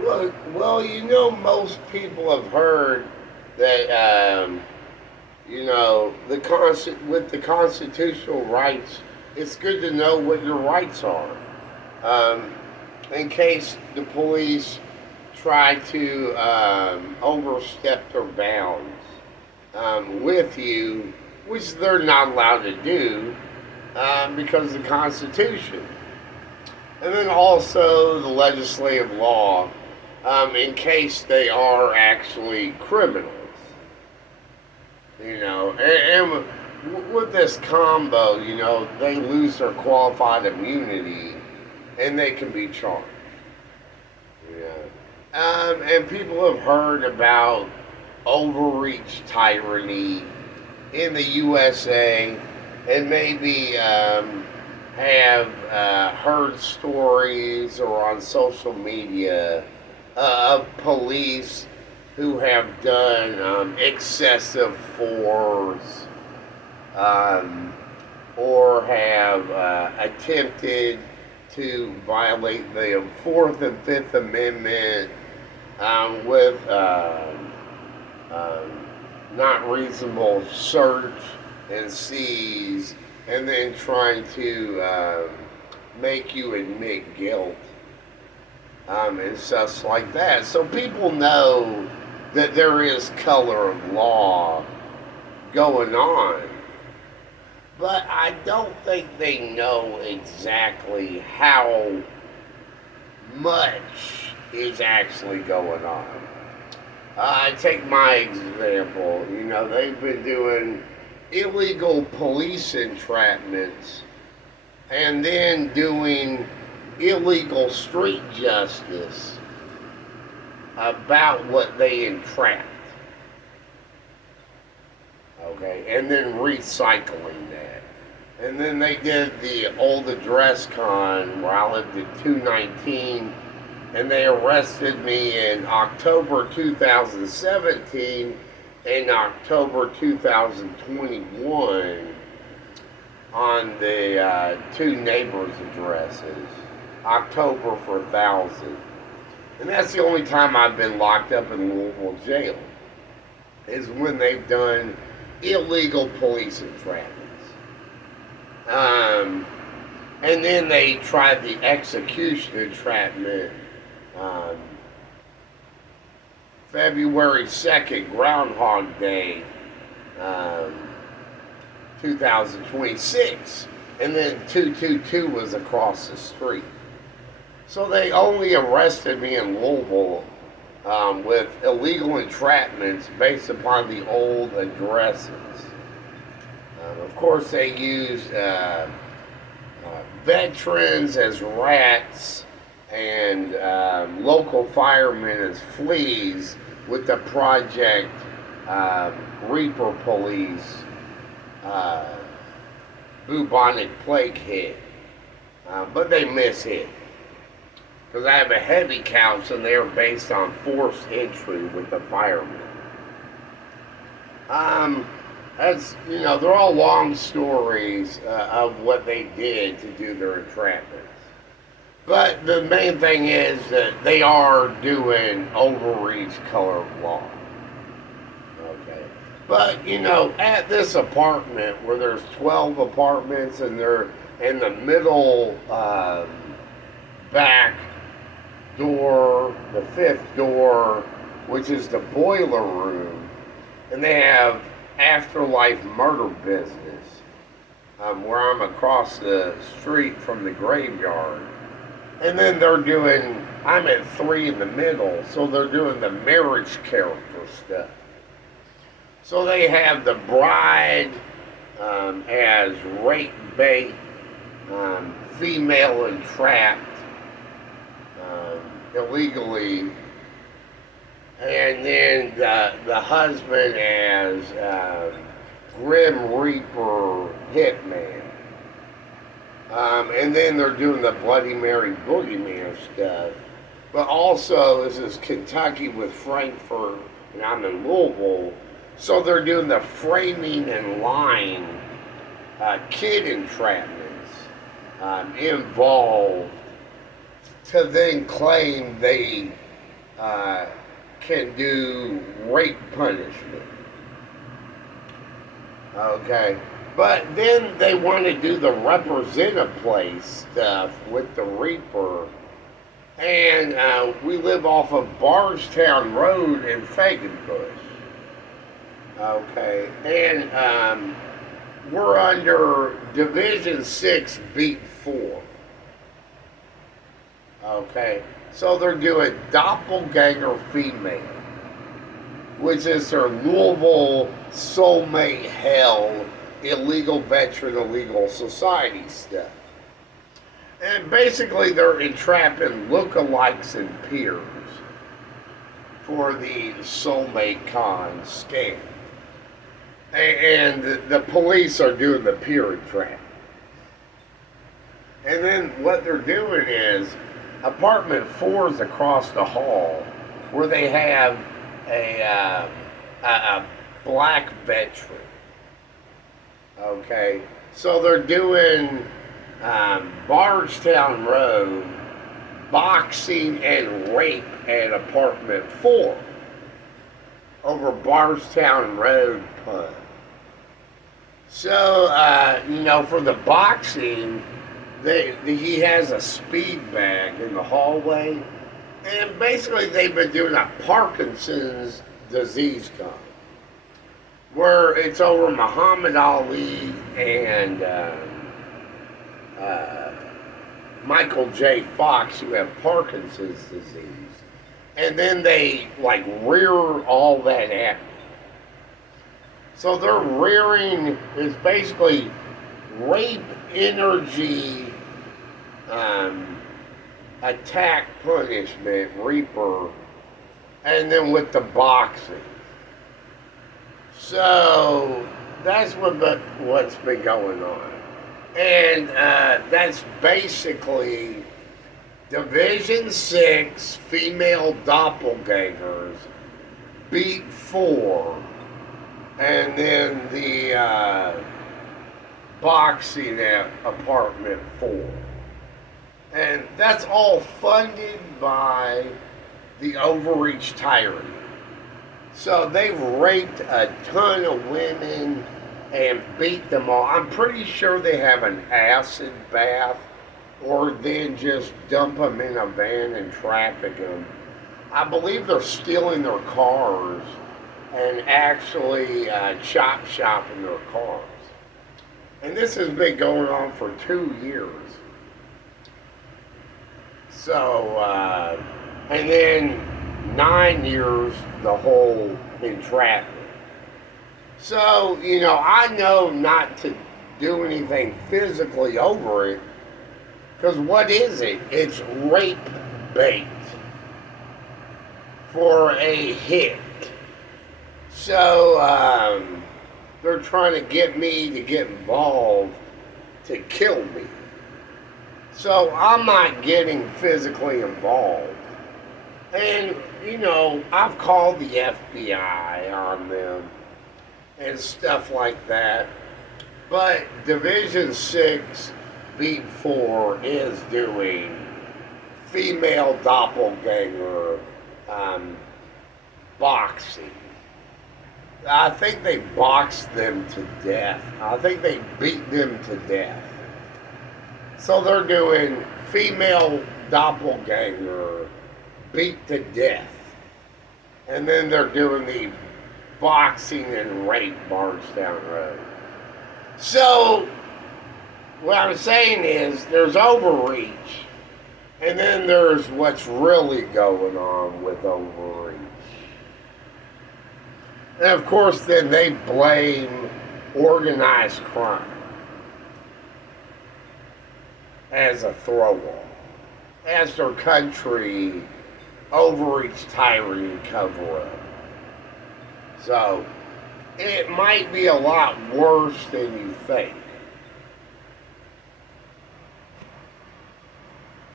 Well, most people have heard that, with the constitutional rights, it's good to know what your rights are, um, in case the police try to overstep their bounds with you, which they're not allowed to do because of the Constitution. And then also the legislative law, in case they are actually criminals. And with this combo, they lose their qualified immunity and they can be charged. And people have heard about overreach tyranny in the USA and maybe have heard stories or on social media of police who have done excessive force or have attempted to violate the Fourth and Fifth Amendment with not reasonable search and seize, and then trying to make you admit guilt and stuff like that. So people know that there is color of law going on, but I don't think they know exactly how much is actually going on. I take my example. They've been doing illegal police entrapments and then doing illegal street justice about what they entrapped. Okay, and then recycling that. And then they did the old address con where I lived at 219, and they arrested me in October 2017 and October 2021 on the two neighbors' addresses. October for 1,000. And that's the only time I've been locked up in Louisville jail, is when they've done illegal police entrapments. And then they tried the execution entrapment February 2nd, Groundhog Day, 2026. And then 222 was across the street. So they only arrested me in Louisville with illegal entrapments based upon the old addresses. Of course, they used veterans as rats and local firemen as fleas with the Project Reaper Police bubonic plague hit. But they mishit. Because I have a heavy couch and they're based on forced entry with the firemen. They're all long stories of what they did to do their entrapments. But the main thing is that they are doing overreach color of law. Okay. But, at this apartment where there's 12 apartments and they're in the middle back door, the fifth door, which is the boiler room, and they have afterlife murder business where I'm across the street from the graveyard. And then I'm at 3 in the middle, so they're doing the marriage character stuff. So they have the bride as rape bait, female entrapped illegally, and then the husband as Grim Reaper hitman. And then they're doing the Bloody Mary Boogeyman stuff. But also, this is Kentucky with Frankfurt, and I'm in Louisville. So they're doing the framing and lying kid entrapments involved to then claim they uh, can do rape punishment. Okay. But then they want to do the represent a place stuff with the Reaper. And we live off of Barstown Road in Faganbush. Okay. And we're under Division 6, Beat 4. Okay. So they're doing doppelganger female, which is their Louisville soulmate hell, illegal veteran, illegal society stuff. And basically they're entrapping lookalikes and peers for the soulmate con scam. And the police are doing the peer entrapment. And then what they're doing is apartment 4 is across the hall where they have a black veteran. Okay, so they're doing Bardstown Road, boxing and rape at apartment 4 over Bardstown Road pun. So, for the boxing, he has a speed bag in the hallway, and basically they've been doing a Parkinson's disease con, where it's over Muhammad Ali and Michael J. Fox, who have Parkinson's disease, and then they rear all that at me. So their rearing is basically rape energy, attack punishment, Reaper, and then with the boxing. So that's what's been going on. And that's basically Division 6 female doppelgangers, Beat 4, and then the boxing at apartment 4. And that's all funded by the Overreach tyranny. So they've raped a ton of women and beat them all. I'm pretty sure they have an acid bath, or then just dump them in a van and traffic them. I believe they're stealing their cars and actually chop shopping their cars. And this has been going on for 2 years. So, and then 9 years, the whole entrapment. So, I know not to do anything physically over it, because what is it? It's rape bait for a hit. So, they're trying to get me to get involved to kill me. So I'm not getting physically involved. And, I've called the FBI on them and stuff like that. But Division 6, Beat 4 is doing female doppelganger boxing. I think they boxed them to death. I think they beat them to death. So they're doing female doppelganger beat to death. And then they're doing the boxing and rape Bardstown Road. So what I'm saying is there's Overreach, and then there's what's really going on with Overreach. And of course, then they blame organized crime as a throw-off, as their country Overreach tyranny cover-up. So, it might be a lot worse than you think.